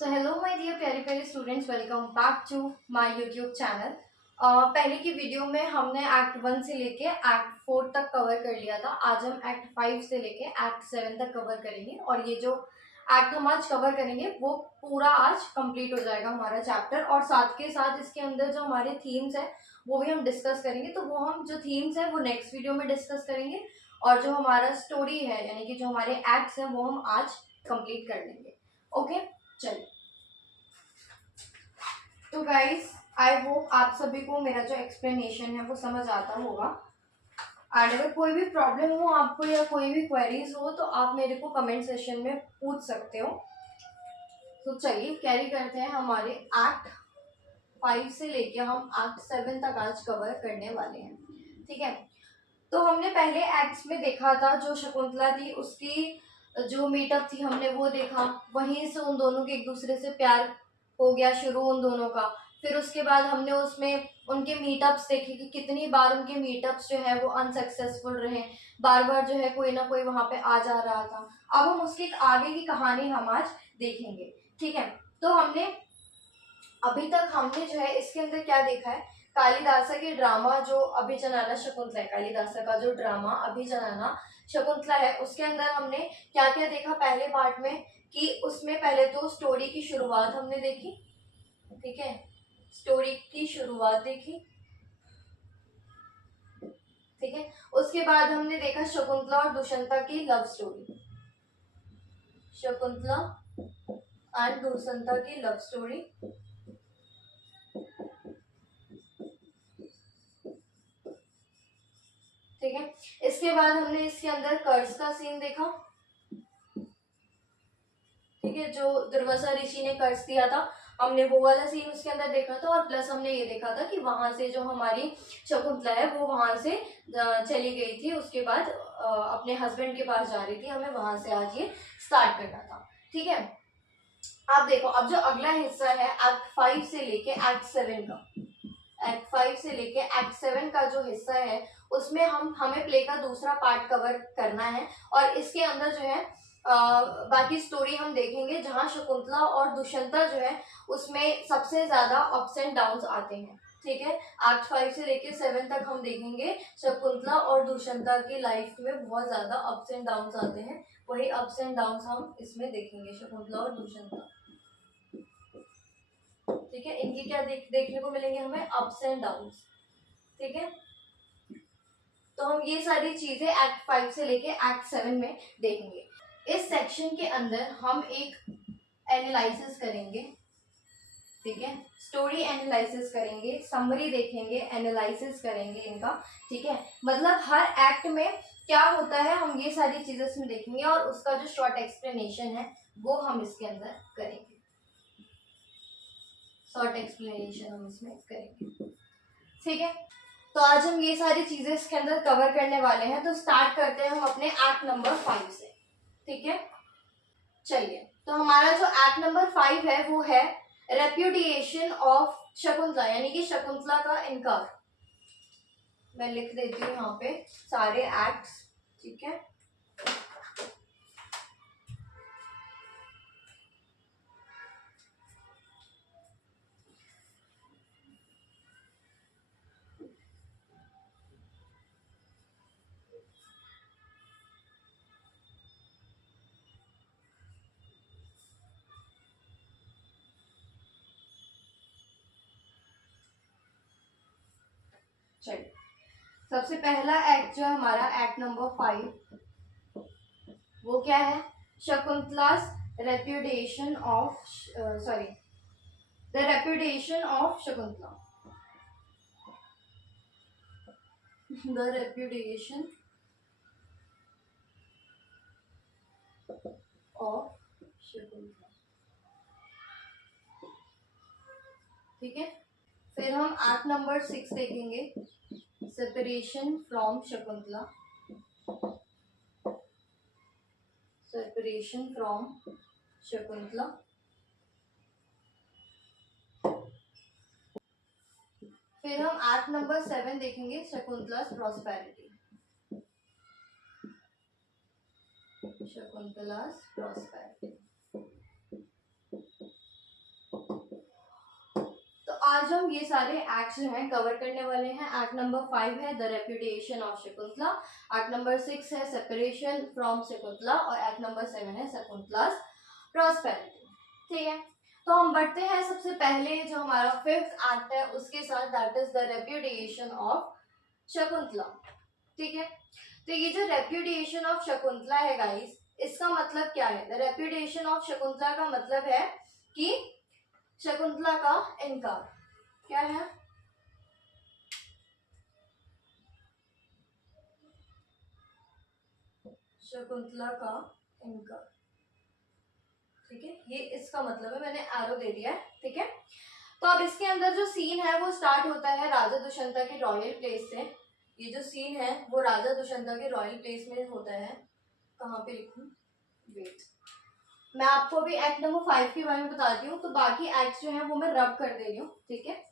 So hello my dear प्यारे प्यारे students, welcome back to my YouTube channel. पहले की वीडियो में हमने एक्ट 1 से लेके एक्ट 4 तक कवर कर लिया था। आज हम एक्ट 5 से लेके एक्ट 7 तक कवर करेंगे और ये जो एक्ट हम आज कवर करेंगे वो पूरा आज कंप्लीट हो जाएगा हमारा चैप्टर। और साथ के साथ इसके अंदर जो हमारे थीम्स है वो भी हम डिस्कस करेंगे। तो वो हम जो थीम्स है वो नेक्स्ट वीडियो में डिस्कस करेंगे और जो हमारा स्टोरी है यानी कि जो हमारे एक्ट्स हैं वो हम आज कंप्लीट कर लेंगे। ओके, चलिए। तो गाइस, आई होप आप सभी को मेरा जो एक्सप्लेनेशन है वो समझ आता होगा। एंड अगर कोई भी प्रॉब्लम हो आपको या कोई भी क्वेरीज हो तो आप मेरे को कमेंट सेशन में पूछ सकते हो। तो चलिए कैरी करते हैं। हमारे एक्ट 5 से लेके हम एक्ट 7 तक आज कवर करने वाले हैं। ठीक है, तो हमने पहले एक्ट्स में देखा था जो शकुंतला थी उसकी जो मीटअप थी हमने वो देखा। वहीं से उन दोनों के एक दूसरे से प्यार हो गया शुरू उन दोनों का। फिर उसके बाद हमने उसमें उनके मीटअप्स देखे कि कितनी बार उनके मीटअप्स जो है वो अनसक्सेसफुल रहे। बार बार जो है कोई ना कोई वहां पे आ जा रहा था। अब हम उसकी आगे की कहानी हम आज देखेंगे। ठीक है, तो हमने अभी तक हमने जो है इसके अंदर क्या देखा है, कालिदासा के ड्रामा जो अभिजनाना शकुंतला है, कालिदासा का जो ड्रामा अभिजनाना शकुंतला है उसके अंदर हमने क्या क्या देखा पहले पार्ट में कि उसमें पहले तो स्टोरी की शुरुआत हमने देखी। ठीक है, स्टोरी की शुरुआत देखी। ठीक है, उसके बाद हमने देखा शकुंतला और दुष्यंता की love story. Shakuntala and Dushyanta की लव स्टोरी। ठीक है, इसके बाद हमने इसके अंदर कर्ज का सीन देखा। ठीक है, जो दुर्वासा ऋषि ने कर्ज दिया था हमने वो वाला सीन उसके अंदर देखा था। और प्लस हमने ये देखा था कि वहां से जो हमारी शकुंतला है वो वहां से चली गई थी, उसके बाद अपने हस्बैंड के पास जा रही थी। हमें वहां से आज ये स्टार्ट करना था। ठीक है, आप देखो अब जो अगला हिस्सा है एक्ट 5 से लेके एक्ट 7 का, एक्ट 5 से लेके एक्ट 7 का जो हिस्सा है उसमें हमें प्ले का दूसरा पार्ट कवर करना है। और इसके अंदर जो है बाकी स्टोरी हम देखेंगे जहां शकुंतला और दुष्यंता जो है उसमें सबसे ज्यादा अप्स एंड डाउन्स आते हैं। ठीक है, एक्ट 5 से लेके 7 तक हम देखेंगे शकुंतला और दुष्यंता की लाइफ में बहुत ज्यादा अप्स एंड डाउन्स आते हैं। वही अप्स एंड डाउन्स हम इसमें देखेंगे, शकुंतला और दुष्यंता। ठीक है, इनकी क्या देखने को मिलेंगे हमें, अप्स एंड डाउन्स। ठीक है, तो हम ये सारी चीजें एक्ट 5 से लेके एक्ट 7 में देखेंगे। इस सेक्शन के अंदर हम एक एनालिसिस करेंगे। ठीक है, स्टोरी एनालिसिस करेंगे, समरी देखेंगे, एनालिसिस करेंगे इनका। ठीक है, मतलब हर एक्ट में क्या होता है हम ये सारी चीजें इसमें देखेंगे और उसका जो शॉर्ट एक्सप्लेनेशन है वो हम इसके अंदर करेंगे। शॉर्ट एक्सप्लेनेशन हम इसमें करेंगे। ठीक है, तो आज हम ये सारी चीजें इसके अंदर कवर करने वाले हैं। तो स्टार्ट करते हैं हम अपने एक्ट नंबर 5 से। ठीक है, चलिए। तो हमारा जो एक्ट नंबर 5 है वो है रेप्यूडिएशन ऑफ शकुंतला, यानी कि शकुंतला का इनकार। मैं लिख देती हूँ यहाँ पे सारे एक्ट्स। ठीक है, चलिए। सबसे पहला एक्ट जो है हमारा एक्ट नंबर 5 वो क्या है, शकुंतला's repudiation of sorry the repudiation of Shakuntala, the repudiation of Shakuntala. ठीक है, फिर हम एक्ट नंबर 6 देखेंगे, separation from Shakuntala, separation from Shakuntala. फिर हम एक्ट नंबर 7 देखेंगे, शकुंतला's प्रॉस्पेरिटी, शकुंतला's प्रॉस्पेरिटी। आज हम ये सारे एक्ट्स जो हैं कवर करने वाले हैं। एक्ट नंबर 5 है the repudiation of Shakuntala, act number 6 है सेपरेशन फ्रॉम शकुंतला और एक्ट नंबर 7 है शकुंतला's प्रॉस्पेरिटी। ठीक है, तो हम बढ़ते हैं सबसे पहले जो हमारा 5th एक्ट है उसके साथ, that is the repudiation of Shakuntala. ठीक है, तो ये जो रेप्यूडिएशन ऑफ शकुंतला है गाइस, इसका मतलब क्या है? द रेप्यूडिएशन ऑफ शकुंतला का मतलब है कि शकुंतला का इनकार। क्या है? शकुंतला का इनकार। ठीक है, ये इसका मतलब है, मैंने एरो दे दिया है। ठीक है, तो अब इसके अंदर जो सीन है वो स्टार्ट होता है राजा दुष्यंता के रॉयल प्लेस से। ये जो सीन है वो राजा दुष्यंता के रॉयल प्लेस में होता है। कहाँ पे लिखूं? वेट, मैं आपको अभी एक्ट नंबर 5 के बारे में बताती हूँ, तो बाकी एक्ट जो है वो मैं रब कर दे रही हूँ। ठीक है,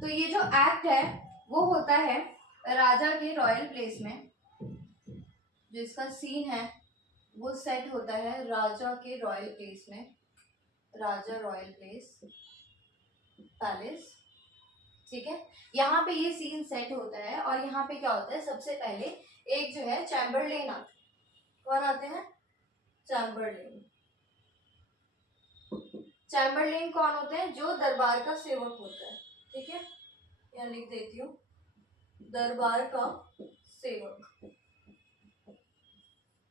तो ये जो एक्ट है वो होता है राजा के रॉयल प्लेस में। जो इसका सीन है वो सेट होता है राजा के रॉयल प्लेस में, राजा रॉयल प्लेस पैलेस। ठीक है, यहाँ पे ये सीन सेट होता है और यहाँ पे क्या होता है, सबसे पहले एक जो है चैम्बरलेन आते हैं। कौन आते हैं? चैम्बरलेन। चैम्बरलेन कौन होते हैं? जो दरबार का सेवक होता है। ठीक है, यहाँ लिख देती हूँ, दरबार का सेवक।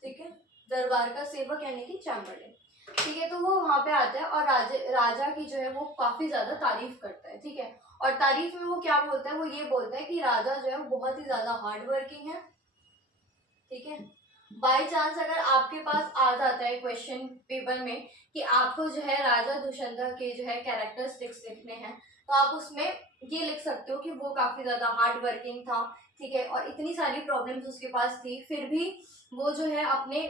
ठीक है, दरबार का सेवक यानी कि चैम्बरलेन। ठीक है, तो वो वहां पे आता है और राजा की जो है वो काफी ज्यादा तारीफ करता है। ठीक है, और तारीफ में वो क्या बोलता है? वो ये बोलता है कि राजा जो है वो बहुत ही ज्यादा हार्ड वर्किंग है। ठीक है, बाई चांस अगर आपके पास आ जाता है क्वेश्चन पेपर में कि आपको जो है राजा दुष्यंता के जो है कैरेक्टरिस्टिक्स लिखने हैं, तो आप उसमें ये लिख सकते हो कि वो काफी ज्यादा हार्ड वर्किंग था। ठीक है, और इतनी सारी प्रॉब्लम्स उसके पास थी, फिर भी वो जो है अपने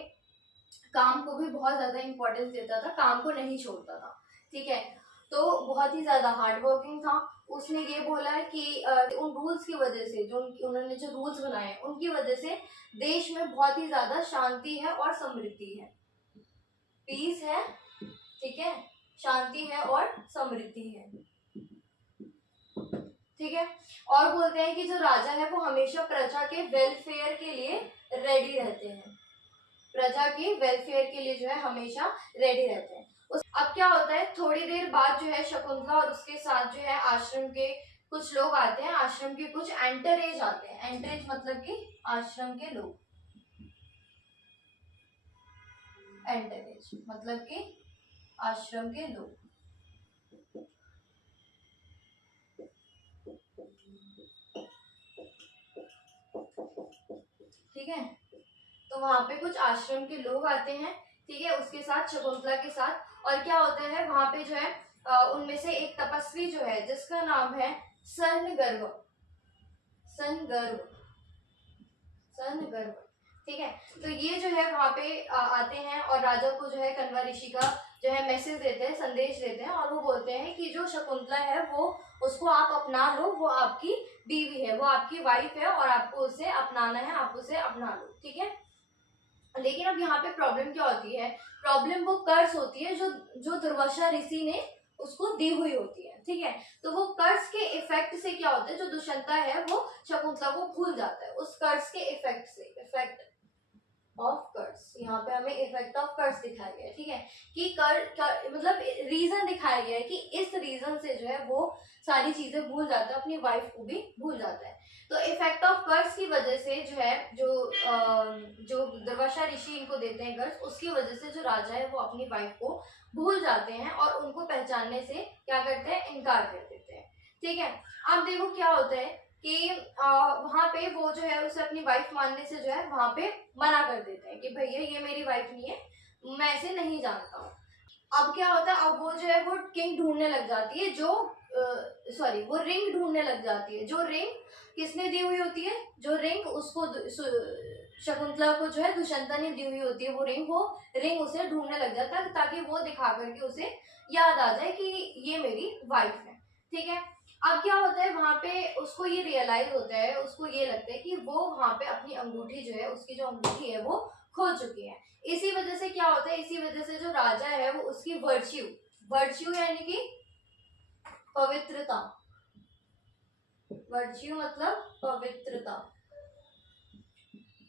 काम को भी बहुत ज्यादा इंपॉर्टेंस देता था, काम को नहीं छोड़ता था। ठीक है, तो बहुत ही ज्यादा हार्ड वर्किंग था। उसने ये बोला है कि उन रूल्स की वजह से, जो उन्होंने जो रूल्स बनाए उनकी वजह से देश में बहुत ही ज्यादा शांति है और समृद्धि है। पीस है, ठीक है, शांति है और समृद्धि है। ठीक है, और बोलते हैं कि जो राजा है वो हमेशा प्रजा के वेलफेयर के लिए रेडी रहते हैं। प्रजा के वेलफेयर के लिए जो है हमेशा रेडी रहते हैं। अब क्या होता है, थोड़ी देर बाद जो है शकुंतला और उसके साथ जो है आश्रम के कुछ लोग आते हैं, आश्रम के कुछ एंटरेज आते हैं। एंटरेज मतलब कि आश्रम के लोग, एंटरेज मतलब कि आश्रम के लोग। ठीक है, तो वहां पे कुछ आश्रम के लोग आते हैं। ठीक है, उसके साथ शकुंतला के साथ। और क्या होता है वहां पे जो है उनमें से एक तपस्वी जो है जिसका नाम है सनगर्भ, सनगर्भ, सनगर्भ। ठीक है, तो ये जो है वहां पे आते हैं और राजा को जो है कण्वा ऋषि का जो है मैसेज देते हैं, संदेश देते हैं, और वो बोलते हैं कि जो शकुंतला है वो उसको आप अपना लो, वो आपकी बीवी है, वो आपकी वाइफ है और आपको उसे अपनाना है, आप उसे अपना लो। ठीक है, लेकिन अब यहाँ पे प्रॉब्लम क्या होती है? प्रॉब्लम वो कर्ज होती है जो जो दुर्वासा ऋषि ने उसको दी हुई होती है। ठीक है, तो वो कर्ज के इफेक्ट से क्या होता है, जो दुष्यंता है वो शकुंतला को भूल जाता है। उस कर्ज के इफेक्ट से, इफेक्ट ऑफ कर्ज, यहाँ पे हमें इफेक्ट ऑफ कर्ज दिखाया गया है। ठीक है, कि कर मतलब रीजन दिखाया गया है कि इस रीजन से जो है वो सारी चीजें भूल जाता है, अपनी वाइफ को भी भूल जाता है। तो इफेक्ट ऑफ कर्ज की वजह से जो है जो दुर्वासा ऋषि इनको देते हैं कर्ज, उसकी वजह से जो राजा है वो अपनी वाइफ को भूल जाते हैं और उनको पहचानने से क्या करते हैं, इनकार कर देते हैं। ठीक है, अब देखो क्या होता है कि वहां पे वो जो है उसे अपनी वाइफ मानने से जो है वहां पे मना कर देते हैं कि भैया ये मेरी वाइफ नहीं है, मैं इसे नहीं जानता हूँ। अब क्या होता है, अब वो जो है वो किंग ढूंढने लग जाती है, जो सॉरी वो रिंग ढूंढने लग जाती है। जो रिंग किसने दी हुई होती है, जो रिंग उसको शकुंतला को जो है दुष्यंता ने दी हुई होती है, वो रिंग उसे ढूंढने लग जाता है ताकि वो दिखा करके उसे याद आ जाए कि ये मेरी वाइफ है। ठीक है, अब क्या होता है वहां पे उसको ये रियलाइज होता है, उसको ये लगता है कि वो वहां पे अपनी अंगूठी जो है, उसकी जो अंगूठी है वो खो चुकी है। इसी वजह से क्या होता है, इसी वजह से जो राजा है वो उसकी वर्च्यू यानी कि पवित्रता, वर्च्यू मतलब पवित्रता,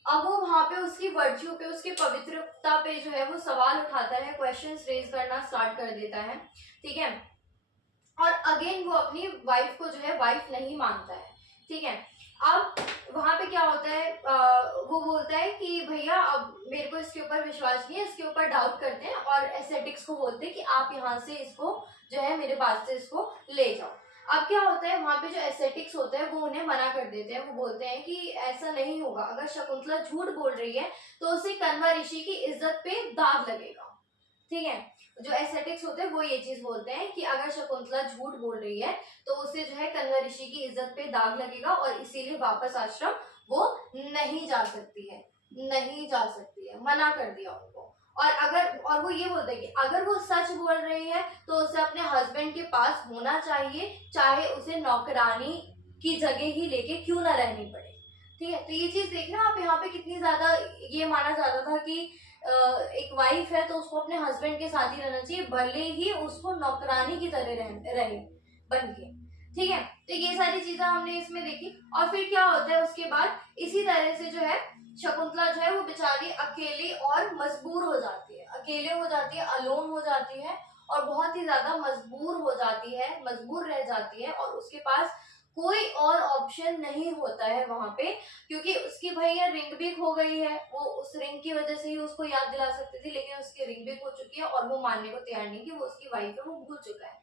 अब वो वहां पे उसकी वर्च्यू पे, उसकी पवित्रता पे जो है वो सवाल उठाता है, क्वेश्चंस रेज करना स्टार्ट कर देता है, ठीक है। और अगेन वो अपनी वाइफ को जो है वाइफ नहीं मानता है, ठीक है। अब वहां पे क्या होता है, वो बोलता है कि भैया अब मेरे को इसके ऊपर विश्वास नहीं है, इसके ऊपर डाउट करते हैं, और एस्थेटिक्स को बोलते हैं कि आप यहाँ से इसको जो है मेरे पास से इसको ले जाओ। अब क्या होता है, वहां पे जो एस्थेटिक्स होते हैं वो उन्हें मना कर देते हैं, वो बोलते हैं कि ऐसा नहीं होगा, अगर शकुंतला झूठ बोल रही है तो उसे कण्वा ऋषि की इज्जत पे दाग लगेगा, ठीक है। जो एस्थेटिक्स होते हैं वो ये चीज बोलते हैं कि अगर शकुंतला झूठ बोल रही है तो उसे जो है कण्वा ऋषि की इज्जत पे दाग लगेगा, और इसीलिए वापस आश्रम वो नहीं जा सकती है, नहीं जा सकती है, मना कर दिया उनको। और वो ये बोलते हैं कि अगर वो सच बोल रही है तो उसे अपने हस्बैंड के पास होना चाहिए, चाहे उसे नौकरानी की जगह ही लेके क्यों ना रहनी पड़े, ठीक है। तो ये चीज देख रहे हो आप यहाँ पे, कितनी ज्यादा ये माना जाता था कि एक वाइफ है तो उसको अपने हस्बैंड के साथ ही रहना चाहिए, भले ही उसको नौकरानी की तरह रहे बन के, ठीक है। तो ये सारी चीजें हमने इसमें देखी। और फिर क्या होता है उसके बाद, इसी तरह से जो है शकुंतला जो है वो बेचारी अकेली और मजबूर हो जाती है, अकेले हो जाती है, अलोन हो जाती है, और बहुत ही ज्यादा मजबूर हो जाती है, मजबूर रह जाती है, और उसके पास कोई और ऑप्शन नहीं होता है वहां पे, क्योंकि उसकी भैया रिंग भी खो गई है, वो उस रिंग की वजह से ही उसको याद दिला सकती थी, लेकिन उसकी रिंग भी खो चुकी है, और वो मानने को तैयार नहीं कि वो उसकी वाइफ है, वो भूल चुका है।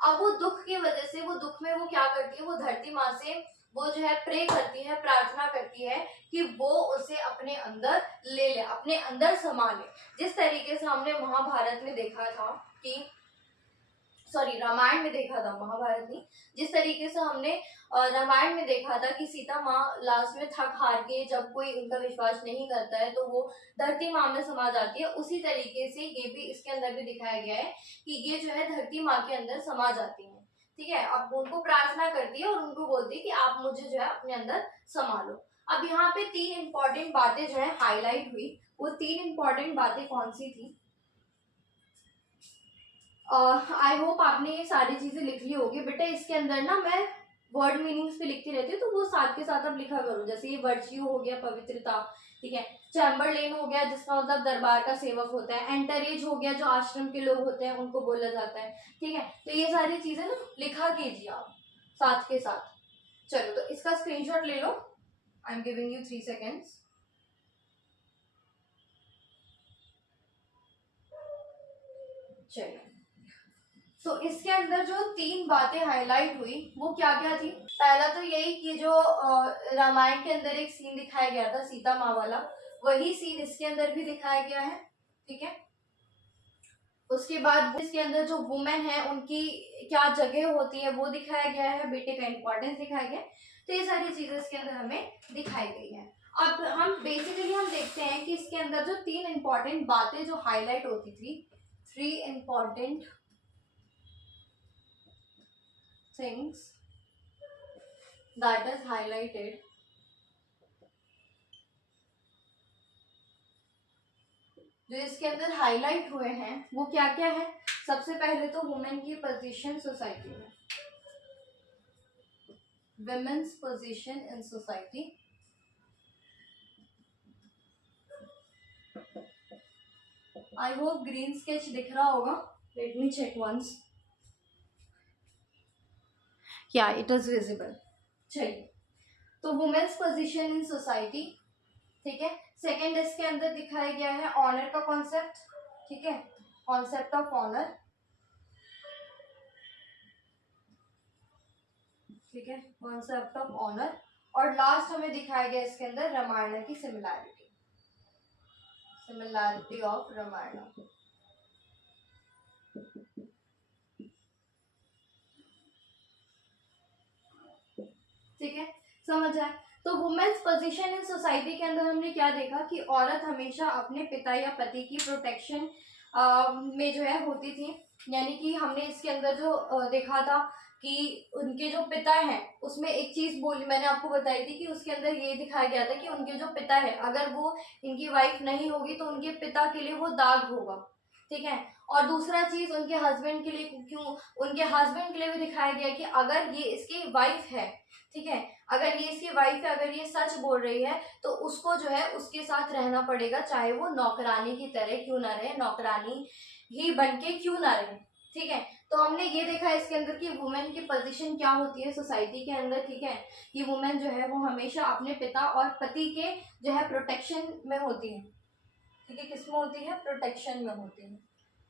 अब वो दुख की वजह से, वो दुख में वो क्या करती है, वो धरती माँ से वो जो है प्रे करती है, प्रार्थना करती है कि वो उसे अपने अंदर ले ले, अपने अंदर समा ले। जिस तरीके से हमने महाभारत में देखा था कि, सॉरी रामायण में देखा था, महाभारत नहीं, जिस तरीके से हमने रामायण में देखा था कि सीता माँ लास्ट में थक हार के जब कोई उनका विश्वास नहीं करता है तो वो धरती माँ में समा जाती है, उसी तरीके से ये भी इसके अंदर भी दिखाया गया है कि ये जो है धरती माँ के अंदर समा जाती है, ठीक है। अब उनको प्रार्थना करती है और उनको बोलती है कि आप मुझे जो है अपने अंदर समा लो। अब यहाँ पे 3 इंपॉर्टेंट बातें जो है हाईलाइट हुई, वो 3 इंपॉर्टेंट बातें कौन सी थी, आई होप आपने ये सारी चीजें लिख ली होगी। बेटा इसके अंदर ना मैं वर्ड मीनिंग्स भी लिखती रहती हूँ, तो वो साथ के साथ अब लिखा करो, जैसे ये वर्च्यू हो गया पवित्रता, ठीक है। चैम्बरलेन हो गया जिसका मतलब दरबार का सेवक होता है, एंटरेज हो गया जो आश्रम के लोग होते हैं उनको बोला जाता है, ठीक है। तो ये सारी चीजें ना लिखा कीजिए आप साथ के साथ। चलो तो इसका स्क्रीनशॉट ले लो, I am giving you 3 seconds. चलिए, तो इसके अंदर जो 3 बातें हाईलाइट हुई वो क्या क्या थी। पहला तो यही कि जो रामायण के अंदर एक सीन दिखाया गया था सीता माँ वाला, वही सीन इसके अंदर भी दिखाया गया है, ठीक है। उसके बाद इसके अंदर जो वुमेन है उनकी क्या जगह होती है वो दिखाया गया है, बेटे का इंपॉर्टेंस दिखाया गया। तो ये सारी चीजें इसके अंदर हमें दिखाई गई है। अब हम बेसिकली हम देखते हैं कि इसके अंदर जो 3 इंपॉर्टेंट बातें जो हाईलाइट होती थी, 3 important things that is highlighted, जो इसके अंदर हाईलाइट हुए हैं वो क्या क्या है। सबसे पहले तो वुमेन की पोजीशन सोसाइटी में, women's position in society, I hope green sketch दिख रहा होगा, लेट मी चेक वंस, या इट इज विजिबल। चलिए, तो वुमेन्स पोजीशन इन सोसाइटी, ठीक है। सेकेंड इसके अंदर दिखाया गया है ऑनर का कॉन्सेप्ट, ठीक है, कॉन्सेप्ट ऑफ ऑनर, ठीक है, कॉन्सेप्ट ऑफ ऑनर। और लास्ट हमें दिखाया गया इसके अंदर रामायण की सिमिलैरिटी, सिमिलैरिटी ऑफ रामायण, ठीक है, समझ आए। तो वुमेन्स पोजीशन इन सोसाइटी के अंदर हमने क्या देखा कि औरत हमेशा अपने पिता या पति की प्रोटेक्शन में जो है होती थी, यानी कि हमने इसके अंदर जो देखा था कि उनके जो पिता हैं, उसमें एक चीज बोली मैंने आपको बताई थी कि उसके अंदर ये दिखाया गया था कि उनके जो पिता है, अगर वो इनकी वाइफ नहीं होगी तो उनके पिता के लिए वो दाग होगा, ठीक है। और दूसरा चीज उनके हस्बैंड के लिए, क्यों उनके हस्बैंड के लिए भी दिखाया गया कि अगर ये इसकी वाइफ है, ठीक है, अगर ये इसकी वाइफ है, अगर ये सच बोल रही है तो उसको जो है उसके साथ रहना पड़ेगा, चाहे वो नौकरानी की तरह क्यों ना रहे, नौकरानी ही बन के क्यों ना रहे, ठीक है। तो हमने ये देखा इसके अंदर कि वुमेन की पोजीशन क्या होती है सोसाइटी के अंदर, ठीक है। ये वुमेन जो है वो हमेशा अपने पिता और पति के जो है प्रोटेक्शन में होती है, ठीक है। किस में होती है? प्रोटेक्शन में होती है,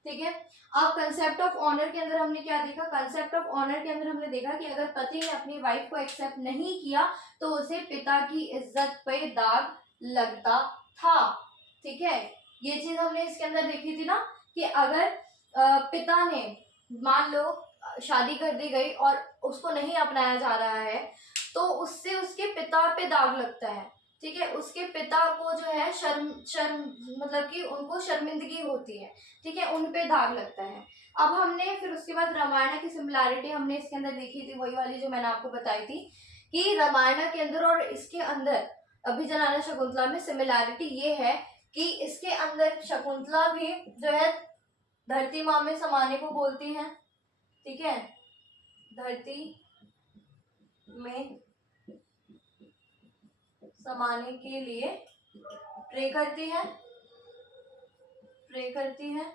ठीक है। अब कंसेप्ट ऑफ ऑनर के अंदर हमने क्या देखा? कंसेप्ट ऑफ ऑनर के अंदर हमने देखा कि अगर पति ने अपनी वाइफ को एक्सेप्ट नहीं किया तो उसे पिता की इज्जत पे दाग लगता था, ठीक है। ये चीज हमने इसके अंदर देखी थी ना कि अगर पिता ने मान लो शादी कर दी गई और उसको नहीं अपनाया जा रहा है तो उससे उसके पिता पे दाग लगता है, ठीक है। उसके पिता को जो है शर्म शर्म मतलब कि उनको शर्मिंदगी होती है, ठीक है, उन पे दाग लगता है। अब हमने फिर उसके बाद रामायण की सिमिलैरिटी हमने इसके अंदर देखी थी, वही वाली जो मैंने आपको बताई थी कि रामायण के अंदर और इसके अंदर अभिजनाना शकुंतला में सिमिलैरिटी ये है कि इसके अंदर शकुंतला भी जो है धरती माँ में समाने को बोलती है, ठीक है, धरती में समाने के लिए प्रे करती है, प्रे करती है।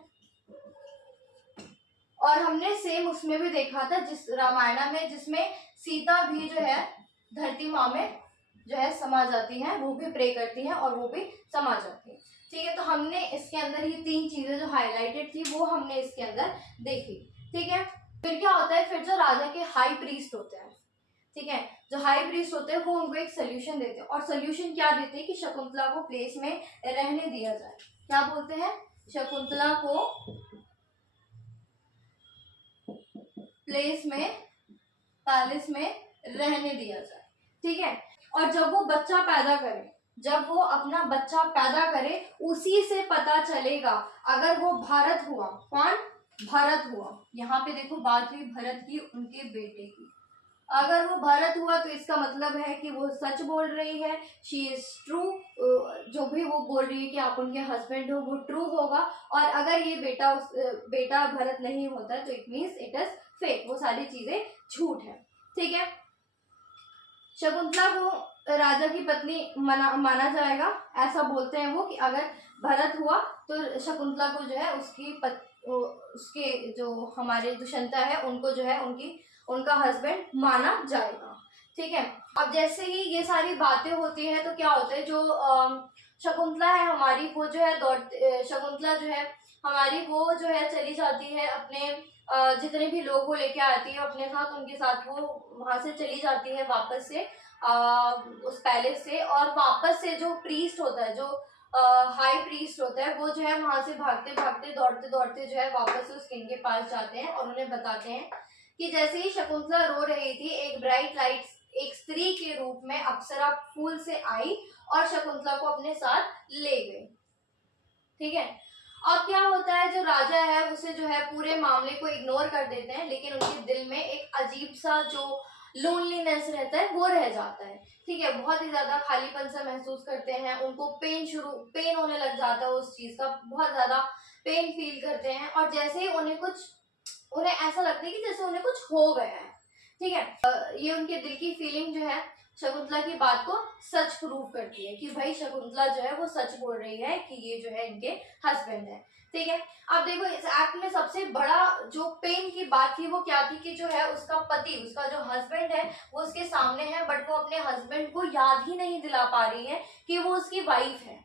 और हमने सेम उसमें भी देखा था जिस रामायण में, जिसमें सीता भी जो है धरती माँ में जो है समा जाती है, वो भी प्रे करती है और वो भी समा जाती है, ठीक है। तो हमने इसके अंदर ये तीन चीजें जो हाईलाइटेड थी वो हमने इसके अंदर देखी, ठीक है। फिर क्या होता है, फिर जो राजा के हाई प्रीस्ट होते हैं, ठीक है, जो हाई प्रीस्ट होते हैं वो उनको एक सोल्यूशन देते हैं। और सोल्यूशन क्या देते हैं कि शकुंतला को प्लेस में रहने दिया जाए। क्या बोलते हैं? शकुंतला को प्लेस में, पैलेस में रहने दिया जाए, ठीक है। और जब वो बच्चा पैदा करे, जब वो अपना बच्चा पैदा करे उसी से पता चलेगा, अगर वो भरत हुआ, कौन? भरत हुआ, यहाँ पे देखो बात हुई भरत की, उनके बेटे की। अगर वो भरत हुआ तो इसका मतलब है कि वो सच बोल रही है, शी इज ट्रू, जो भी वो बोल रही है कि आप उनके हस्बैंड हो वो ट्रू होगा। और अगर ये बेटा भरत नहीं होता तो it means it is fake, वो सारी चीजें झूठ है, ठीक है। शकुंतला को राजा की पत्नी माना जाएगा, ऐसा बोलते हैं वो कि अगर भरत हुआ तो शकुंतला को जो है उसके जो हमारे दुष्यंता है उनको जो है उनका हस्बैंड माना जाएगा, ठीक है। अब जैसे ही ये सारी बातें होती हैं तो क्या होता है, जो शकुंतला है हमारी वो जो है शकुंतला जो है हमारी वो जो है चली जाती है अपने जितने भी लोग वो लेके आती है अपने साथ, उनके साथ वो वहां से चली जाती है वापस से उस पैलेस से। और वापस से जो प्रीस्ट होता है, जो हाई प्रीस्ट होता है, वो जो है वहां से भागते भागते दौड़ते दौड़ते जो है वापस उस किंग के पास जाते हैं और उन्हें बताते हैं कि जैसे ही शकुंतला रो रही थी, एक ब्राइट लाइट एक स्त्री के रूप में अप्सरा फूल से आई और शकुंतला को अपने साथ ले गई, ठीक है। अब क्या होता है, जो राजा है उसे जो है पूरे मामले को इग्नोर कर देते हैं, लेकिन उनके दिल में एक अजीब सा जो लोनलीनेस रहता है वो रह जाता है, ठीक है। बहुत ही ज्यादा खालीपन सा महसूस करते हैं, उनको पेन होने लग जाता है उस चीज का, बहुत ज्यादा पेन फील करते हैं। और जैसे ही उन्हें ऐसा लगता है कि जैसे उन्हें कुछ हो गया है, ठीक है। ये उनके दिल की फीलिंग जो है शकुंतला की बात को सच प्रूव करती है कि भाई शकुंतला जो है वो सच बोल रही है कि ये जो है इनके हस्बैंड है, ठीक है। अब देखो इस एक्ट में सबसे बड़ा जो पेन की बात थी वो क्या थी कि जो है उसका पति, उसका जो हस्बैंड है वो उसके सामने है, बट वो अपने हस्बैंड को याद ही नहीं दिला पा रही है कि वो उसकी वाइफ है,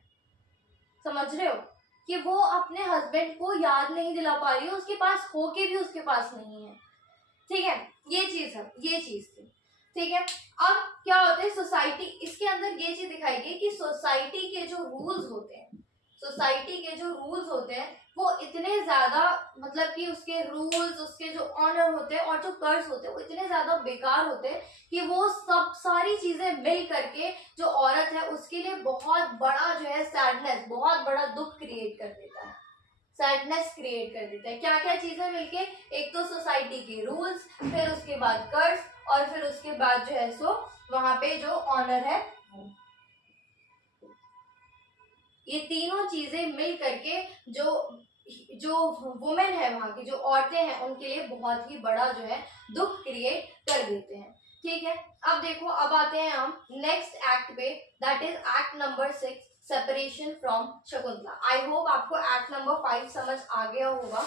समझ रहे हो, कि वो अपने हस्बैंड को याद नहीं दिला पा रही है, उसके पास हो के भी उसके पास नहीं है, ठीक है। ये चीज थी, ठीक है। अब क्या होता है, सोसाइटी इसके अंदर ये चीज दिखाई गई कि सोसाइटी के जो रूल्स होते हैं वो इतने ज्यादा, मतलब कि उसके रूल्स, उसके जो ऑनर होते हैं और जो कर्स होते हैं वो इतने ज्यादा बेकार होते हैं कि वो सब सारी चीजें मिल करके जो औरत है उसके लिए बहुत बड़ा जो है सैडनेस, बहुत बड़ा दुख क्रिएट कर देता है, सैडनेस क्रिएट कर देता है। क्या क्या चीजें मिलके, एक तो सोसाइटी के रूल्स, फिर उसके बाद कर्ज, और फिर उसके बाद जो है सो वहां पे जो ऑनर है वो, ये तीनों चीजें मिल करके जो जो वुमेन है, वहां की जो औरतें हैं, उनके लिए बहुत ही बड़ा जो है दुख क्रिएट कर देते हैं। ठीक है, अब देखो, अब आते हैं हम नेक्स्ट एक्ट पे, that is act number 6, separation from Shakuntala. I hope आपको एक्ट नंबर 5 समझ आ गया होगा।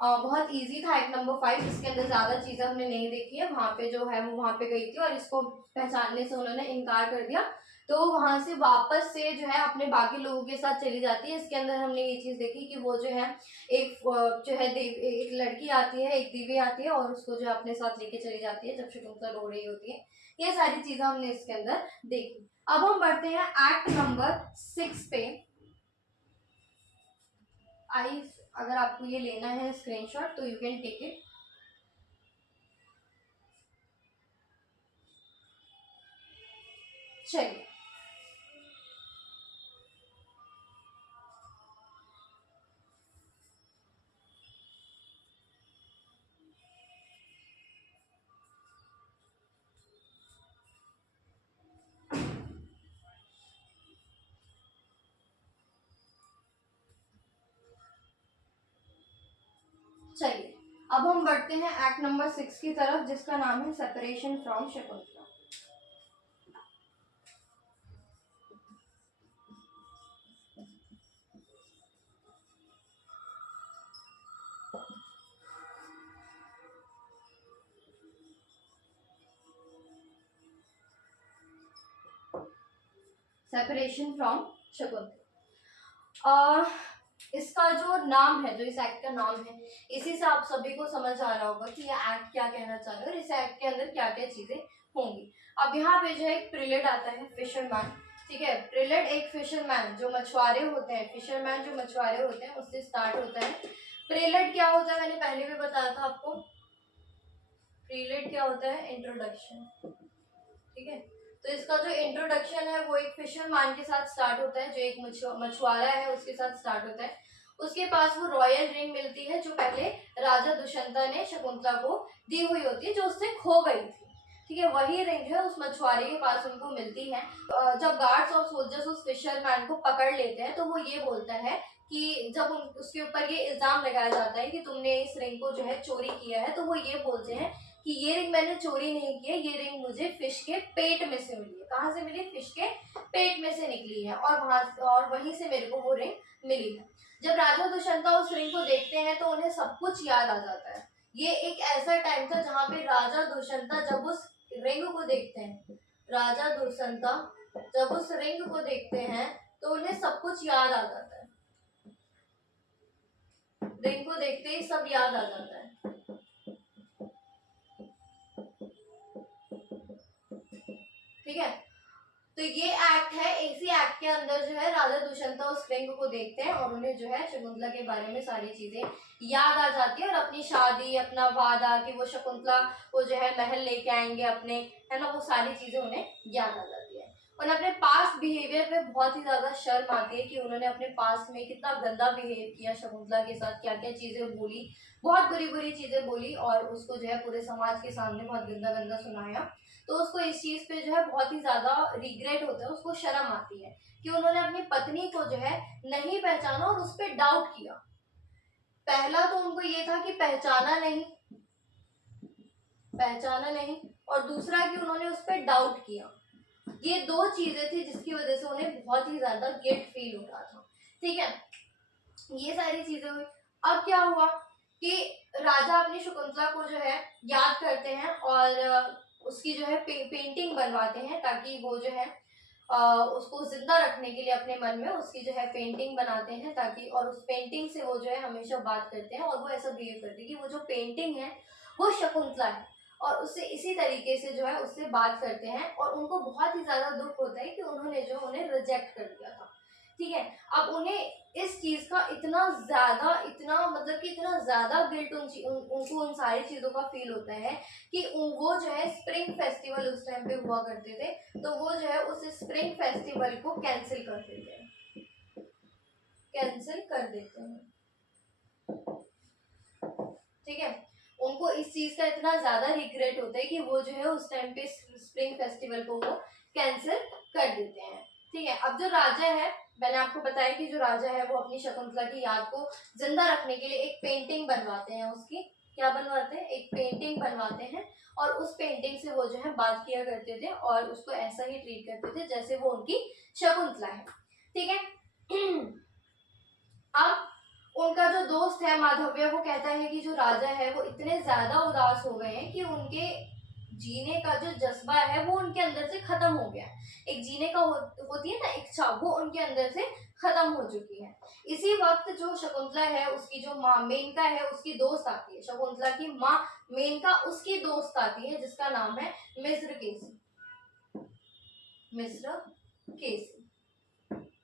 बहुत इजी था एक्ट नंबर 5, इसके अंदर ज्यादा चीजें हमने नहीं देखी है। वहां पे जो है वो वहां पे गई थी और इसको पहचानने से उन्होंने इनकार कर दिया, तो वहां से वापस से जो है अपने बाकी लोगों के साथ चली जाती है। इसके अंदर हमने ये चीज देखी कि वो जो है एक जो है एक लड़की आती है, एक दीवी आती है और उसको जो है अपने साथ लेके चली जाती है जब शकुंतला रो रही होती है। ये सारी चीजें हमने इसके अंदर देखी। अब हम बढ़ते हैं एक्ट नंबर 6 पे। आई, अगर आपको ये लेना है स्क्रीनशॉट तो यू कैन टेक इट। चलिए, चलिए अब हम बढ़ते हैं एक्ट नंबर 6 की तरफ, जिसका नाम है separation from Shakuntala. Separation from Shakuntala. इसका जो नाम है, जो इस एक्ट का नाम है, इसी से आप सभी को समझ आ रहा होगा कि यह एक्ट क्या कहना चाह रहा है और इस एक्ट के अंदर क्या क्या चीजें होंगी। अब यहाँ पे जो है एक प्रिलेट आता है, फिशरमैन। ठीक है, प्रिलेट एक फिशरमैन, जो मछुआरे होते हैं, फिशरमैन जो मछुआरे होते हैं उससे स्टार्ट होता है। प्रिलेट क्या होता है, मैंने पहले भी बताया था आपको। प्रिलेट क्या होता है, इंट्रोडक्शन। ठीक है, तो इसका जो इंट्रोडक्शन है वो एक फिशरमैन के साथ स्टार्ट होता है, जो एक मछुआरा है उसके साथ स्टार्ट होता है। उसके पास वो रॉयल रिंग मिलती है जो पहले राजा दुष्यंता ने शकुंतला को दी हुई होती है, जो उससे खो गई थी। ठीक है, वही रिंग है उस मछुआरे के पास उनको मिलती है। जब गार्ड्स और सोल्जर्स उस फिशरमैन को पकड़ लेते हैं तो वो ये बोलता है कि जब उसके ऊपर ये इल्जाम लगाया जाता है कि तुमने इस रिंग को जो है चोरी किया है, तो वो ये बोलते हैं कि ये रिंग मैंने चोरी नहीं की है, ये रिंग मुझे फिश के पेट में से मिली है। कहाँ से मिली, फिश के पेट में से निकली है, और वहीं से मेरे को वो रिंग मिली है। जब राजा दुष्यंता उस रिंग को देखते हैं तो उन्हें सब कुछ याद आ जाता है। ये एक ऐसा टाइम था जहाँ पे राजा दुष्यंता जब उस रिंग को देखते हैं, राजा दुष्यंता जब उस रिंग को देखते हैं तो उन्हें सब कुछ याद आ जाता है। रिंग को देखते ही सब याद आ जाता है। ठीक है, तो ये एक्ट है, इसी एक्ट के अंदर जो है राजा दुष्यंता उस रिंग को देखते हैं और उन्हें जो है शकुंतला के बारे में सारी चीजें याद आ जाती है और अपनी शादी, अपना वादा कि वो शकुंतला को जो है महल लेके आएंगे अपने, है ना, वो सारी चीजें उन्हें याद आ जाती है। उन्हें अपने पास्ट बिहेवियर में बहुत ही ज्यादा शर्म आती है कि उन्होंने अपने पास्ट में कितना गंदा बिहेव किया शकुंतला के साथ, क्या क्या चीजें बोली, बहुत बुरी बुरी चीजें बोली और उसको जो है पूरे समाज के सामने बहुत गंदा गंदा सुनाया। तो उसको इस चीज पे जो है बहुत ही ज्यादा रिग्रेट होता है, उसको शर्म आती है कि उन्होंने अपनी पत्नी को जो है नहीं पहचाना और उस पर डाउट किया। पहला तो उनको ये था कि पहचाना नहीं, और दूसरा कि उन्होंने उस पर डाउट किया। ये दो चीजें थी जिसकी वजह से उन्हें बहुत ही ज्यादा गिल्ट फील हो रहा था। ठीक है, ये सारी चीजें हुई। अब क्या हुआ कि राजा अपनी शकुंतला को जो है याद करते हैं और उसकी जो है पेंटिंग बनवाते हैं ताकि वो जो है उसको जिंदा रखने के लिए अपने मन में उसकी जो है पेंटिंग बनाते हैं, ताकि और उस पेंटिंग से वो जो है हमेशा बात करते हैं और वो ऐसा बिहेव करते हैं कि वो जो पेंटिंग है वो शकुंतला है और उससे इसी तरीके से जो है उससे बात करते हैं और उनको बहुत ही ज्यादा दुख होता है कि उन्होंने जो उन्हें रिजेक्ट कर दिया था। ठीक है, अब उन्हें इस चीज का इतना ज्यादा, इतना मतलब कि इतना ज्यादा गिल्ट उनको उन सारी चीजों का फील होता है कि वो जो है स्प्रिंग फेस्टिवल उस टाइम पे हुआ करते थे, तो वो जो है उस स्प्रिंग फेस्टिवल को कैंसिल कर देते हैं, कैंसिल कर देते हैं। उनको इस चीज का इतना ज्यादा रिग्रेट होता है कि वो जो है उस टाइम पे स्प्रिंग फेस्टिवल को वो कैंसिल कर देते हैं। ठीक है, अब जो राजा है, मैंने आपको बताया कि जो राजा है वो अपनी शकुंतला की याद को जिंदा रखने के लिए एक पेंटिंग बनवाते हैं, उसकी क्या बनवाते हैं, एक पेंटिंग बनवाते हैं, और उस पेंटिंग से वो जो है बात किया करते थे और उसको ऐसा ही ट्रीट करते थे जैसे वो उनकी शकुंतला है। ठीक है, अब उनका जो दोस्त है माधव्य, वो कहता है कि जो राजा है वो इतने ज्यादा उदास हो गए हैं कि उनके जीने का जो जज्बा है वो उनके अंदर से खत्म हो गया। एक जीने का होती है ना इच्छा, वो उनके अंदर से खत्म हो चुकी है। इसी वक्त जो शकुंतला है उसकी जो माँ मेनका है उसकी दोस्त आती है, शकुंतला की माँ मेनका उसकी दोस्त आती है जिसका नाम है मिस्र केसी।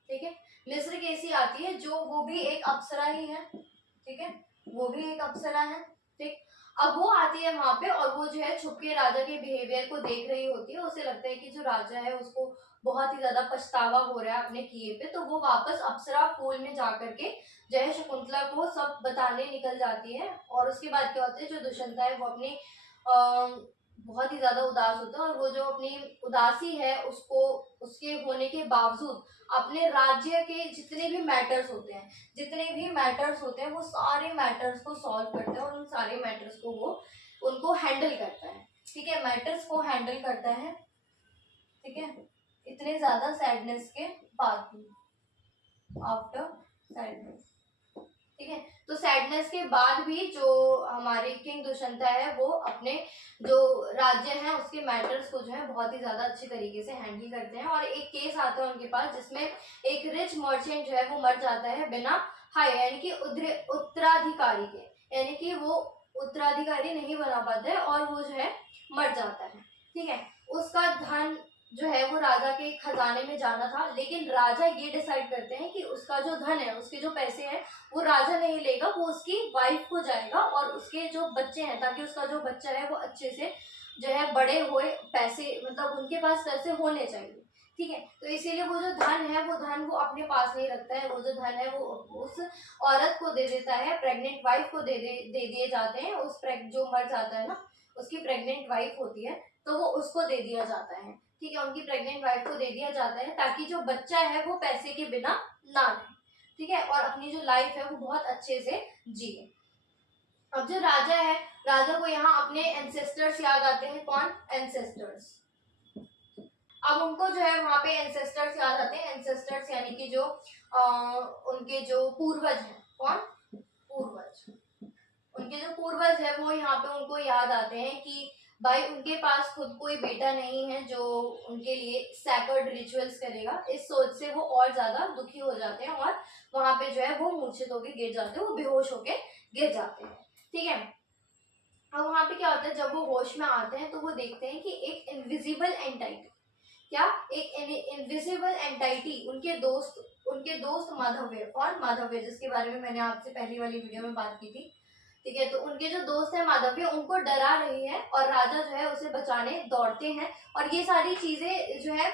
ठीक है, मिस्र केसी आती है, जो वो भी एक अप्सरा ही है। ठीक है, वो भी एक अप्सरा है। ठीक, अब वो आती है वहां पे और वो जो है छुप के राजा के बिहेवियर को देख रही होती है। उसे लगता है कि जो राजा है उसको बहुत ही ज्यादा पछतावा हो रहा है अपने किए पे, तो वो वापस अप्सरा फूल में जा करके जो है शकुंतला को सब बताने निकल जाती है। और उसके बाद क्या होता है, जो दुष्यंता है वो अपनी बहुत ही ज्यादा उदास होता है और वो जो अपनी उदासी है उसको उसके होने के बावजूद अपने राज्य के जितने भी मैटर्स होते हैं वो सारे मैटर्स को सॉल्व करता है और उन सारे मैटर्स को वो उनको हैंडल करता है। ठीक है, मैटर्स को हैंडल करता है। ठीक है, इतने ज्यादा सैडनेस के बाद भी, आफ्टर सैडनेस। ठीक है, तो सैडनेस के बाद भी जो हमारे किंग दुष्यंता है वो अपने जो राज्य है उसके मैटर्स को जो है बहुत ही ज्यादा अच्छे तरीके से हैंडल करते हैं। और एक केस आता है उनके पास जिसमें एक रिच मर्चेंट जो है वो मर जाता है बिना हाय यानी कि उत्तराधिकारी के, यानी कि वो उत्तराधिकारी नहीं बना पाता है और वो जो है मर जाता है। ठीक है, उसका धन जो है वो राजा के खजाने में जाना था, लेकिन राजा ये डिसाइड करते हैं कि उसका जो धन है, उसके जो पैसे हैं वो राजा नहीं लेगा, वो उसकी वाइफ को जाएगा और उसके जो बच्चे हैं, ताकि उसका जो बच्चा है वो अच्छे से जो है बड़े हुए, पैसे मतलब उनके पास पैसे होने चाहिए। ठीक है, तो इसीलिए वो जो धन है वो अपने पास नहीं रखता है, वो जो धन है वो उस औरत को दे देता है, प्रेग्नेंट वाइफ को दे दिए जाते हैं। उस जो मर जाता है ना उसकी प्रेग्नेंट वाइफ होती है तो वो उसको दे दिया जाता है। ठीक है, उनकी प्रेग्नेंट वाइफ को दे दिया जाता है ताकि जो बच्चा है वो पैसे के बिना ना रहे। ठीक है, और अपनी जो लाइफ है वो बहुत अच्छे से जिए। अब जो राजा है, राजा को यहाँ अपने एंसेस्टर्स याद आते हैं। कौन? एंसेस्टर्स। अब उनको जो है वहां पे एंसेस्टर्स याद आते हैं। एंसेस्टर्स यानी कि जो उनके जो पूर्वज हैं। कौन? पूर्वज। उनके जो पूर्वज है वो यहाँ पे उनको याद आते हैं कि भाई उनके पास खुद कोई बेटा नहीं है जो उनके लिए सैक्रेड रिचुअल्स करेगा। इस सोच से वो और ज्यादा दुखी हो जाते हैं और वहां पे जो है वो मूर्छित होके गिर जाते हैं, वो बेहोश होके गिर जाते हैं। ठीक है, अब वहां पे क्या होता है, जब वो होश में आते हैं तो वो देखते हैं कि एक इनविजिबल एंटाइटी, क्या? एक इनविजिबल एंटाइटी उनके दोस्त माधव्य, और माधव्य जिसके बारे में मैंने आपसे पहली वाली वीडियो में बात की थी। ठीक है, तो उनके जो दोस्त है माधव्य उनको डरा रही है और राजा जो है उसे बचाने दौड़ते हैं। और ये सारी चीजें जो है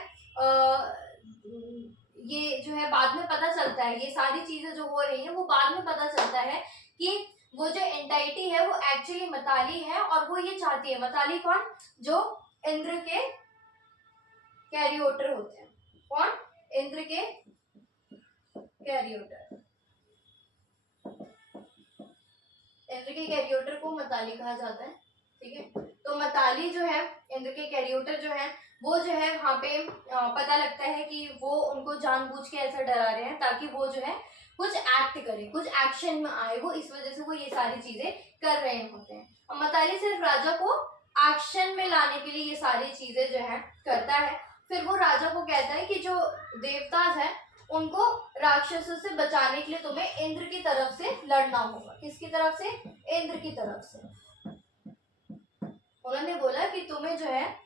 ये जो है बाद में पता चलता है, ये सारी चीजें जो हो रही है वो बाद में पता चलता है कि वो जो एंटाइटी है वो एक्चुअली मताली है और वो ये चाहती है। मताली कौन? जो इंद्र के कैरियोटर होते हैं। कौन? इंद्र के कैरियोटर। इंद्र के कैरियोटर को मताली कहा जाता है। ठीक है, तो मताली जो है, इंद्र के कैरियोटर जो है वो जो है वहां पे पता लगता है कि वो उनको जानबूझ के ऐसा डरा रहे हैं ताकि वो जो है कुछ एक्ट करे, कुछ एक्शन में आए, वो इस वजह से वो ये सारी चीजें कर रहे होते हैं। और मताली सिर्फ राजा को एक्शन में लाने के लिए ये सारी चीजें जो है करता है। फिर वो राजा को कहता है कि जो देवताज है उनको राक्षसों से बचाने के लिए तुम्हें इंद्र की तरफ से लड़ना होगा। किसकी तरफ से? इंद्र की तरफ से। उन्होंने बोला कि तुम्हें जो है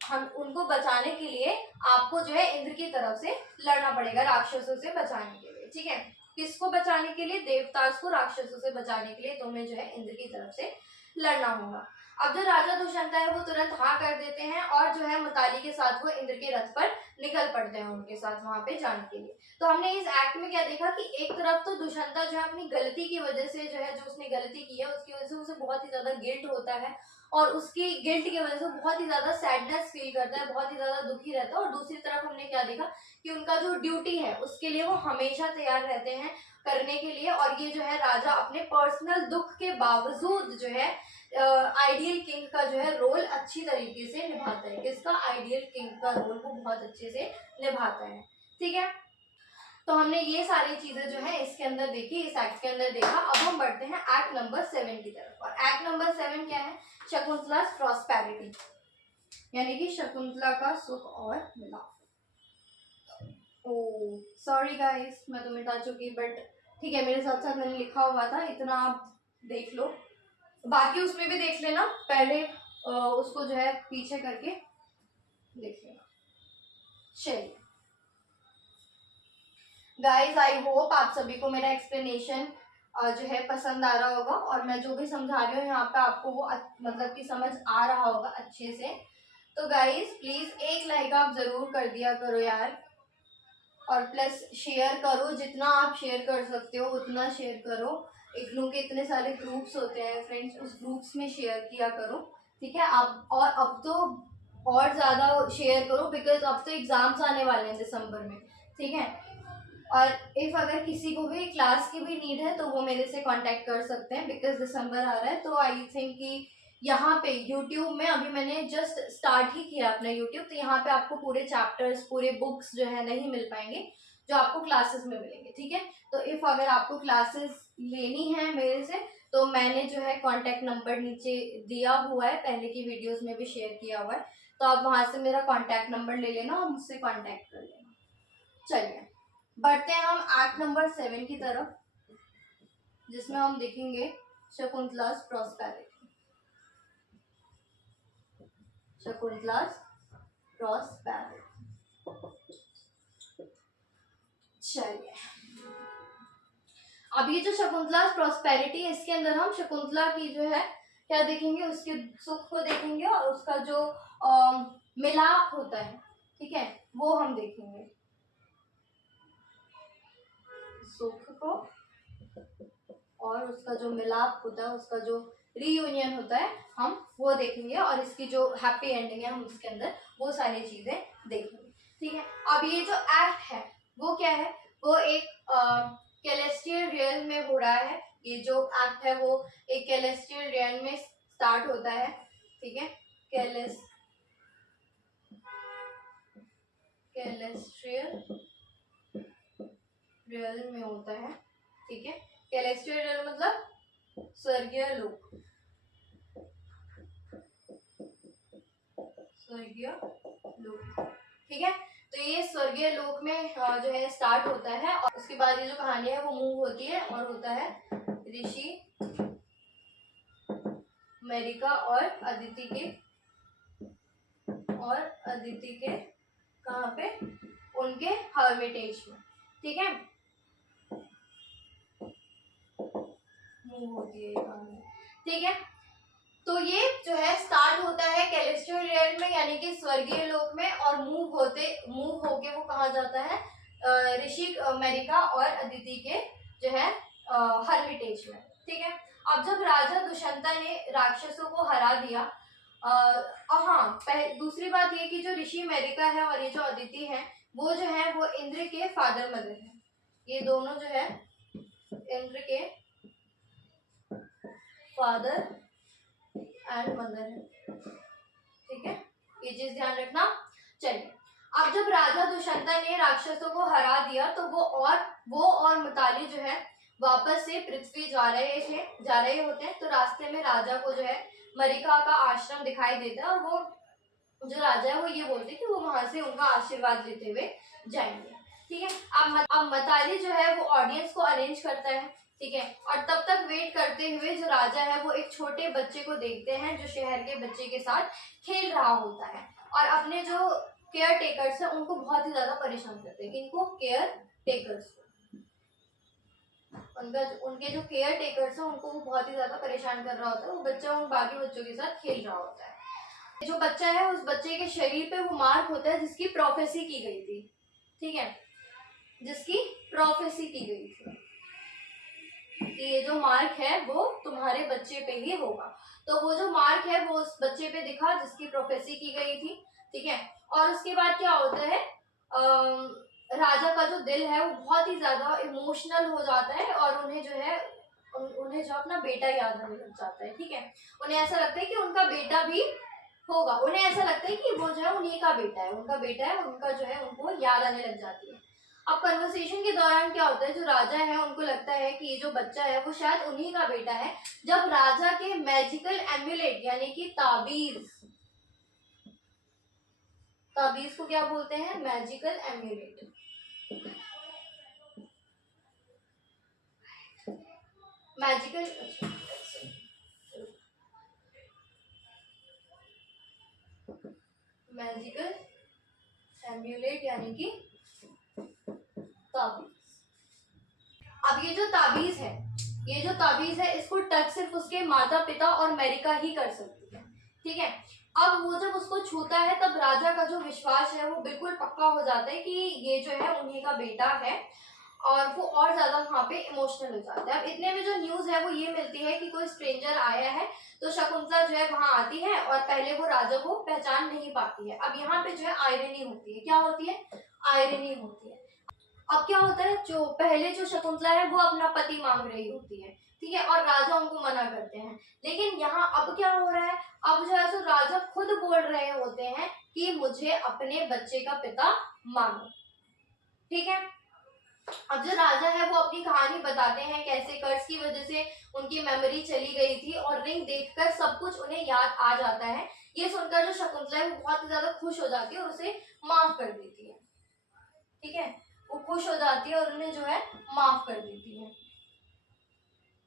हम उनको बचाने के लिए आपको जो है इंद्र की तरफ से लड़ना पड़ेगा, राक्षसों से बचाने के लिए। ठीक है, किसको बचाने के लिए? देवताज को राक्षसों से बचाने के लिए तुम्हें जो है इंद्र की तरफ से लड़ना होगा। अब जो राजा दुष्यंता है वो तुरंत हाँ कर देते हैं और जो है मिताली के साथ वो इंद्र के रथ पर निकल पड़ते हैं उनके साथ वहां पे जाने के लिए। तो हमने इस एक्ट में क्या देखा कि एक तरफ तो दुष्यंता जो है अपनी गलती की वजह से जो है, जो उसने गलती की है उसकी वजह से उसे बहुत ही ज्यादा गिल्ट होता है और उसकी गिल्ट की वजह से बहुत ही ज्यादा सैडनेस फील करता है, बहुत ही ज्यादा दुखी रहता है। और दूसरी तरफ हमने क्या देखा कि उनका जो ड्यूटी है उसके लिए वो हमेशा तैयार रहते हैं करने के लिए। और ये जो है राजा अपने पर्सनल दुख के बावजूद जो है आइडियल किंग का जो है रोल अच्छी तरीके से निभाता है। किसका? आइडियल किंग का रोल वो बहुत अच्छे से निभाता है। ठीक है, तो हमने ये सारी चीजें जो है इसके अंदर देखी, इस एक्ट के अंदर देखा। अब हम बढ़ते हैं एक्ट नंबर 7 की तरफ। और एक्ट नंबर 7 क्या है? शकुंतला प्रॉस्पेरिटी, यानी कि शकुंतला का सुख और मिलाप। ओ सॉरी गाइस, मैं तो मिटा चुकी, बट ठीक है, मेरे साथ साथ मैंने लिखा हुआ था, इतना आप देख लो, बाकी उसमें भी देख लेना, पहले उसको जो है पीछे करके देख लेना। चलिए गाइस, आई होप आप सभी को मेरा एक्सप्लेनेशन जो है पसंद आ रहा होगा और मैं जो भी समझा रही हूँ यहाँ पे आपको वो मतलब कि समझ आ रहा होगा अच्छे से। तो गाइस प्लीज एक लाइक आप जरूर कर दिया करो यार, और प्लस शेयर करो, जितना आप शेयर कर सकते हो उतना शेयर करो। इग्नू के इतने सारे ग्रुप्स होते हैं फ्रेंड्स, उस ग्रुप्स में शेयर किया करो। ठीक है, आप और अब तो और ज़्यादा शेयर करो बिकॉज अब तो एग्ज़ाम्स आने वाले हैं दिसंबर में। ठीक है, और इफ़ अगर किसी को भी क्लास की भी नीड है तो वो मेरे से कांटेक्ट कर सकते हैं बिकॉज दिसंबर आ रहा है। तो आई थिंक कि यहाँ पे यूट्यूब में अभी मैंने जस्ट स्टार्ट ही किया अपना यूट्यूब, तो यहाँ पे आपको पूरे चैप्टर्स, पूरे बुक्स जो है नहीं मिल पाएंगे जो आपको क्लासेस में मिलेंगे। ठीक है, तो इफ़ अगर आपको क्लासेस लेनी है मेरे से तो मैंने जो है कॉन्टैक्ट नंबर नीचे दिया हुआ है, पहले की वीडियोज़ में भी शेयर किया हुआ है, तो आप वहाँ से मेरा कॉन्टैक्ट नंबर ले लेना और मुझसे कॉन्टैक्ट कर लेना। चलिए बढ़ते हैं हम एक्ट नंबर 7 की तरफ, जिसमें हम देखेंगे शकुंतला's प्रॉस्पेरिटी। शकुंतला's प्रॉस्पेरिटी। चलिए अब ये जो शकुंतला's प्रॉस्पेरिटी है इसके अंदर हम शकुंतला की जो है क्या देखेंगे, उसके सुख को देखेंगे और उसका जो मिलाप होता है, ठीक है, वो हम देखेंगे। सुख को और उसका जो मिलाप होता है, उसका जो रीयूनियन होता है, हम वो देखेंगे और इसकी जो हैप्पी एंडिंग है हम उसके अंदर वो सारी चीजें देखेंगे। ठीक है, अब ये जो एक्ट है वो क्या है, वो एक कैलेस्टियल रियल में हो रहा है। ये जो एक्ट है वो एक कैलेस्टियल रियल में स्टार्ट होता है। ठीक है, कैलेस्ट्रियल रियल में होता है। ठीक है, कैलेस्टियल रियल मतलब स्वर्गीय लोक, स्वर्गीय लोक। ठीक है, तो ये स्वर्गीय लोक में जो है स्टार्ट होता है और उसके बाद ये जो कहानी है वो मूव होती है और होता है ऋषि मेरिका और अदिति के कहाँ पे, उनके हर्मिटेज में। ठीक है, मूव होती है ये कहानी। ठीक है, तो ये जो है स्टार्ट होता है कैलेस्टियल रियल में यानी कि स्वर्गीय लोक में और मूव होके वो कहा जाता है ऋषि मेरिका और अदिति के जो है हर्मिटेज में। ठीक है, अब जब राजा दुष्यंता ने राक्षसों को हरा दिया, हाँ दूसरी बात ये कि जो ऋषि मेरिका है और ये जो अदिति है वो जो है वो इंद्र के फादर मदर है। ये दोनों जो है इंद्र के फादर एंड मदर है। ठीक है, ये चीज ध्यान रखना। चलिए अब जब राजा दुष्यंता ने राक्षसों को हरा दिया तो वो और मिताली जो है वापस से पृथ्वी जा रहे होते हैं। तो रास्ते में राजा को जो है मरिका का आश्रम दिखाई देता है और वो जो राजा है वो ये बोलते हैं कि वो वहां से उनका आशीर्वाद लेते हुए जाएंगे। ठीक है, अब मिताली जो है वो ऑडियंस को अरेंज करता है। ठीक है, और तब तक वेट करते हुए जो राजा है वो एक छोटे बच्चे को देखते हैं जो शहर के बच्चे के साथ खेल रहा होता है और अपने जो केयर टेकर्स है उनको बहुत ही ज्यादा परेशान करते हैं। इनको केयर टेकर्स उनके जो केयर टेकर्स हैं उनको वो बहुत ही ज़्यादा परेशान कर रहा होता है। वो बच्चा उन बाकी बच्चों के साथ खेल रहा होता है। जो बच्चा है उस बच्चे के शरीर पे वो मार्क होता है जिसकी प्रोफेसी की गई थी, ठीक है, जिसकी प्रोफेसी की गई थी कि ये जो मार्क है वो तुम्हारे बच्चे पे ही होगा। तो वो जो मार्क है वो उस बच्चे पे दिखा जिसकी प्रोफेसी की गई थी, ठीक है। और उसके बाद क्या होता है, राजा का जो दिल है वो बहुत ही ज्यादा इमोशनल हो जाता है और उन्हें जो है उन्हें जो अपना बेटा याद आने लग जाता है, ठीक है। उन्हें ऐसा लगता है कि उनका बेटा भी होगा, उन्हें ऐसा लगता है कि वो जो है उन्हीं का बेटा है, उनका बेटा है, उनका जो है उनको याद आने लग जाती है। अब कन्वर्सेशन के दौरान क्या होता है, जो राजा है उनको लगता है कि ये जो बच्चा है वो शायद उन्हीं का बेटा है, जब राजा के मैजिकल एम्यूलेट यानी कि ताबीज, ताबीज को क्या बोलते हैं, magical emulate, magical magical emulate यानी कि ताबीज। अब ये जो ताबीज है, ये जो ताबीज है इसको टच सिर्फ उसके माता पिता और मेरिका ही कर सकती है, ठीक है। अब वो जब उसको छूता है तब राजा का जो विश्वास है वो बिल्कुल पक्का हो जाता है कि ये जो है उन्हीं का बेटा है और वो और ज्यादा वहाँ पे इमोशनल हो जाता है। अब इतने में जो न्यूज है वो ये मिलती है कि कोई स्ट्रेंजर आया है, तो शकुंतला जो है वहां आती है और पहले वो राजा को पहचान नहीं पाती है। अब यहाँ पे जो है आयरनी होती है, क्या होती है, आयरनी होती है। अब क्या होता है, जो पहले जो शकुंतला है वो अपना पति मांग रही होती है, ठीक है, और राजा उनको मना करते हैं। लेकिन यहाँ अब क्या हो रहा है, अब जो है सो राजा खुद बोल रहे होते हैं कि मुझे अपने बच्चे का पिता मांगो, ठीक है। अब जो राजा है वो अपनी कहानी बताते हैं कैसे कर्ज की वजह से उनकी मेमोरी चली गई थी और रिंग देखकर सब कुछ उन्हें याद आ जाता है। ये सुनकर जो शकुंतला है वो बहुत ही ज्यादा खुश हो जाती है और उसे माफ कर देती है, ठीक है, वो खुश हो जाती है और उन्हें जो है माफ कर देती है,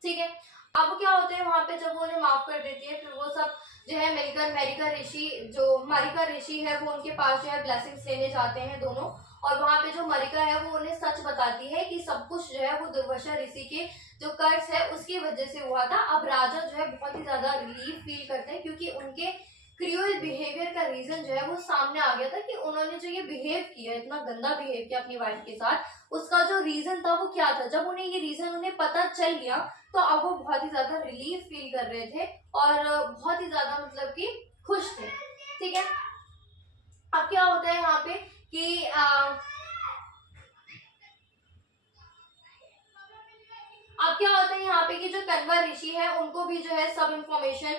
ठीक है। अब क्या होता है वहां पे जब वो उन्हें माफ कर देती है फिर वो सब जो है मिलकर मेरिका ऋषि, जो मारिका ऋषि है वो उनके पास जो है ब्लेसिंग्स लेने जाते हैं दोनों। और वहां पे जो मरिका है वो उन्हें सच बताती है कि सब कुछ जो है वो दुर्वासा ऋषि के जो कर्ज है उसकी वजह से हुआ था। अब राजा जो है बहुत ही ज्यादा रिलीफ फील करते हैं क्योंकि उनके क्रूअल बिहेवियर का रीजन जो है वो सामने आ गया था कि उन्होंने जो ये बिहेव किया, इतना गंदा बिहेव किया अपनी वाइफ के साथ, उसका जो रीजन था वो क्या था। जब उन्हें ये रीजन उन्हें पता चल गया तो अब वो बहुत ही ज्यादा रिलीफ फील कर रहे थे और बहुत ही ज्यादा मतलब कि खुश थे, ठीक है। अब क्या होता है यहाँ पे कि अब क्या होता है यहाँ पे कि जो कण्वा ऋषि है उनको भी जो है सब इंफॉर्मेशन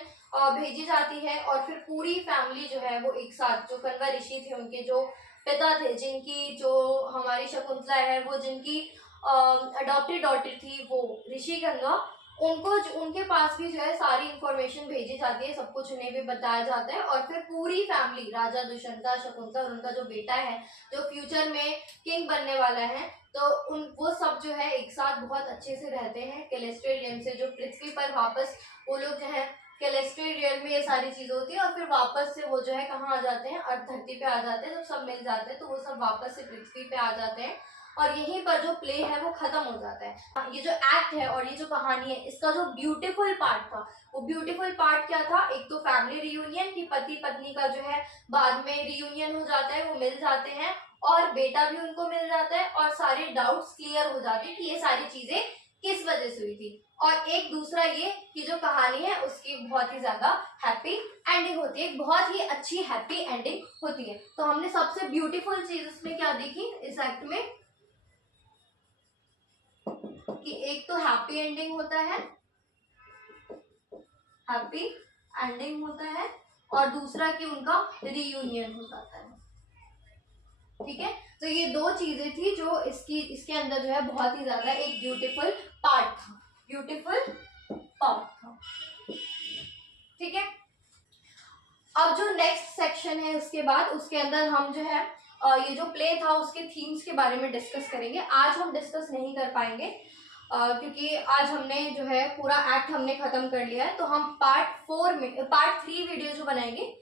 भेजी जाती है और फिर पूरी फैमिली जो है वो एक साथ, जो कण्वा ऋषि थे उनके जो पिता थे, जिनकी जो हमारी शकुंतला है वो जिनकी अडॉप्टेड डॉटर थी वो ऋषि गंगा, उनको उनके पास भी जो है सारी इंफॉर्मेशन भेजी जाती है, सब कुछ उन्हें भी बताया जाता है और फिर पूरी फैमिली, राजा दुष्यंता, शकुंतला और उनका जो बेटा है जो फ्यूचर में किंग बनने वाला है, तो उन वो सब जो है एक साथ बहुत अच्छे से रहते हैं कैलेस्ट्रियल रियम से। जो पृथ्वी पर वापस वो लोग जो है कैलेस्ट्रियल रियम में ये सारी चीजें होती है और फिर वापस से वो जो है कहाँ आ जाते हैं, अर्थ धरती पे आ जाते हैं। जब सब मिल जाते हैं तो वो सब वापस से पृथ्वी पे आ जाते हैं और यहीं पर जो प्ले है वो खत्म हो जाता है। ये जो एक्ट है और ये जो कहानी है इसका जो ब्यूटीफुल पार्ट था, वो ब्यूटीफुल पार्ट क्या था, एक तो फैमिली रियूनियन की पति पत्नी का जो है बाद में रियूनियन हो जाता है, वो मिल जाते हैं और बेटा भी उनको मिल जाता है और सारे डाउट्स क्लियर हो जाते हैं कि ये सारी चीजें किस वजह से हुई थी। और एक दूसरा ये कि जो कहानी है उसकी बहुत ही ज्यादा हैप्पी एंडिंग होती है, बहुत ही अच्छी हैप्पी एंडिंग होती है। तो हमने सबसे ब्यूटीफुल चीज उसमें क्या देखी इस एक्ट में कि एक तो हैप्पी एंडिंग होता है, हैप्पी एंडिंग होता है और दूसरा कि उनका रियूनियन हो जाता है, ठीक है। तो ये दो चीजें थी जो इसके अंदर जो है बहुत ही ज्यादा एक ब्यूटीफुल पार्ट था, ब्यूटीफुल पार्ट था, ठीक है। अब जो नेक्स्ट सेक्शन है उसके बाद उसके अंदर हम जो है ये जो प्ले था उसके थीम्स के बारे में डिस्कस करेंगे। आज हम डिस्कस नहीं कर पाएंगे क्योंकि आज हमने जो है पूरा एक्ट हमने खत्म कर लिया है। तो हम पार्ट 3 वीडियो जो बनाएंगे,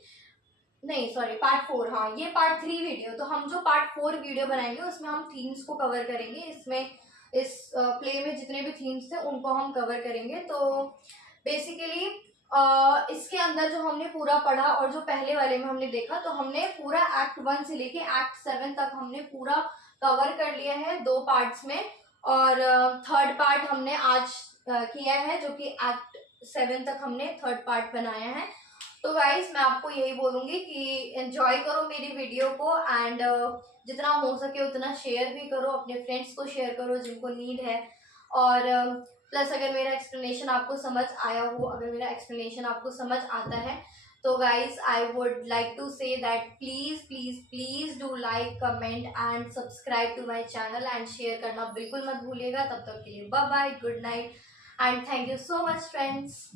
नहीं सॉरी पार्ट 4, हाँ ये पार्ट 3 वीडियो, तो हम जो पार्ट 4 वीडियो बनाएंगे उसमें हम थीम्स को कवर करेंगे। इसमें इस प्ले में जितने भी थीम्स थे उनको हम कवर करेंगे। तो बेसिकली इसके अंदर जो हमने पूरा पढ़ा और जो पहले वाले में हमने देखा, तो हमने पूरा एक्ट 1 से लेके एक्ट 7 तक हमने पूरा कवर कर लिया है 2 पार्ट्स में, और थर्ड पार्ट हमने आज किया है, जो कि एक्ट 7 तक हमने थर्ड पार्ट बनाया है। तो गाइस मैं आपको यही बोलूँगी कि एंजॉय करो मेरी वीडियो को, एंड जितना हो सके उतना शेयर भी करो, अपने फ्रेंड्स को शेयर करो जिनको नीड है। और प्लस अगर मेरा एक्सप्लेनेशन आपको समझ आया हो, अगर मेरा एक्सप्लेनेशन आपको समझ आता है, तो guys I would like to say that please please please do like, comment and subscribe to my channel, and share करना बिल्कुल मत भूलिएगा। तब तक के लिए bye bye, good night, and thank you so much friends.